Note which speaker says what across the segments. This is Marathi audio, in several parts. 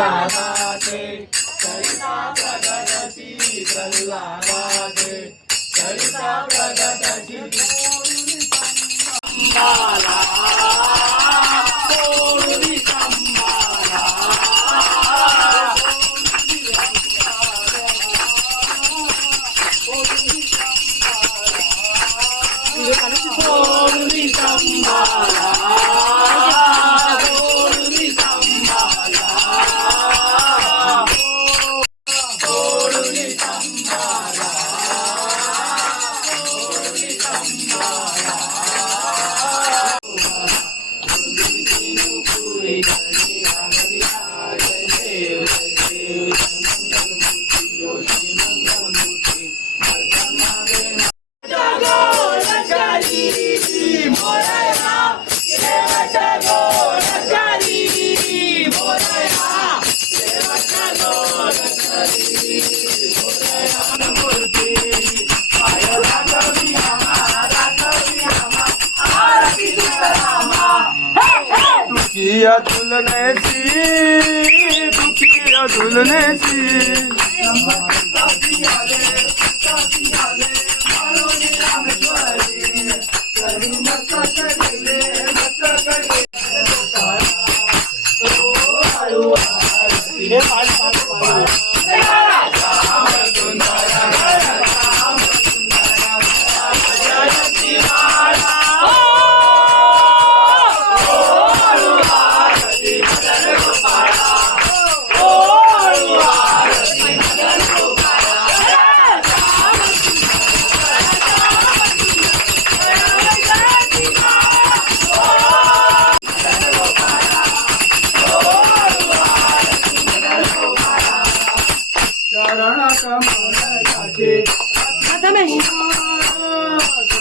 Speaker 1: ಕಲ್ಲಾರಾಟೆ ಸರಿತಾ ಪ್ರಗತಿ ಕಲ್ಲಾರಾಟೆ ಸರಿತಾ ಪ್ರಗತಿ ಸಂಬಾಲ दुखिया दुलनेसी दुखिया दुलनेसी चरण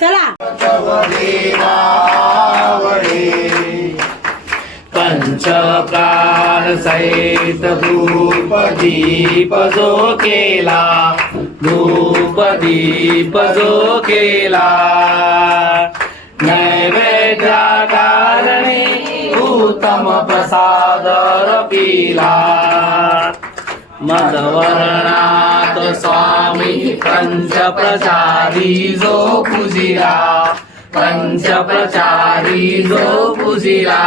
Speaker 2: चला.
Speaker 3: पंचप्राण सहित धूप दीप जो केला धूप दीप जो केला. नैवेद्या कारणे उत्तम प्रसाद पिला नाथ स्वामी पंच प्रचारी जो पुजिरा। पंच प्रचारी जो पूजिला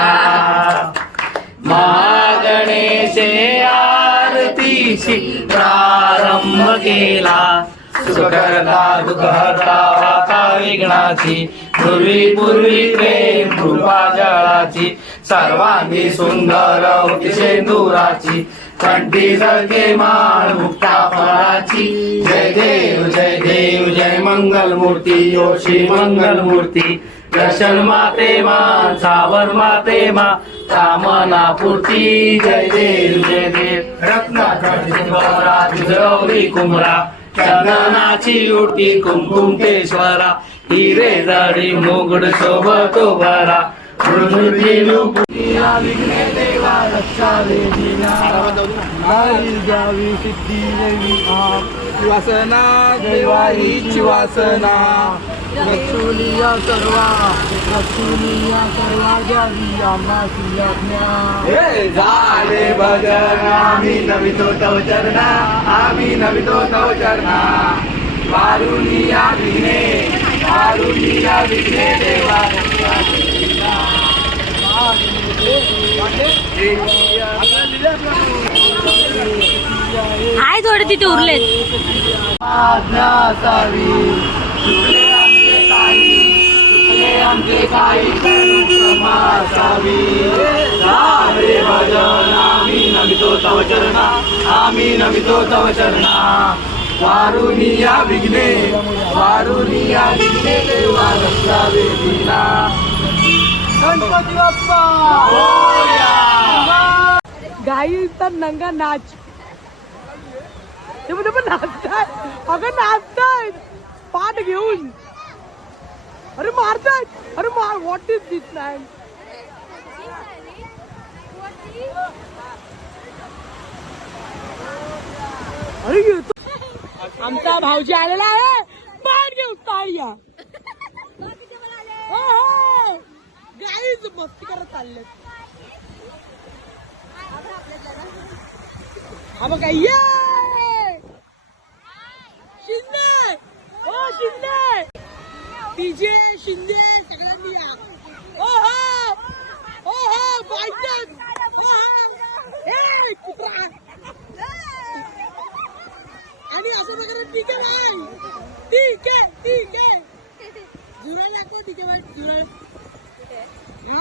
Speaker 3: महागणेशे आरतीशी प्रारंभ केला। सुखकर्ता दुःखहर्ता वाता विघ्नाची पूर्वी पूर्वी प्रेम कृपा जळाची सर्वांगी सुंदर होती शेंदुराची. कंठी जळके माळ मुक्ता फळाची. जय देव जय देव जय मंगल मूर्ती योशी मंगल मूर्ती दर्शन माते मा सावर माते मा कामना पूर्ती. जय देव जय देव. रत्नाकरा गौरी कुमरा चंदनाची उटी कुमकुमकेश्वरा हिरे जडी मुगड सोबत उभारा. विघ्ने देवा रक्षा
Speaker 1: आई जावी सिद्धी देवी वासना देवा हीची वासना लक्ष्मीया सर्वा लक्ष्मीया सर्वा जावी आम्हासी आज्ञा
Speaker 3: हे झाले भजन आम्ही नवितो तव चरणा आम्ही नवितो तव चरणा. वारुनिया विघ्ने वारुनिया विघ्ने देवा.
Speaker 2: आहे थोडे तिथे उरलेत.
Speaker 3: आम्ही नमितो तव चरणा वारुनिया विघ्ने वारुनिया विघ्ने देवा रस्ता वेदिना
Speaker 1: गणपती बाप्पा
Speaker 2: गाईचा नंगा नाच. ते म्हणजे पण नाचताय? अगं नाचताय पाठ घेऊन. अरे मारताय अरे मार. व्हॉट इज दिस मॅन अरे आमचा भाऊजी आलेला आहे. पाठ घेऊन या चालले हा बघा ये शिंदे हो शिंदे डीजे शिंदे सगळ्यांनी या हो हो हो हो बायचन आणि असं वगैरे ठीक आहे नाही ठीक आहे ठीक आहे झुरळ दाखव ठीक आहे झुरळ हा?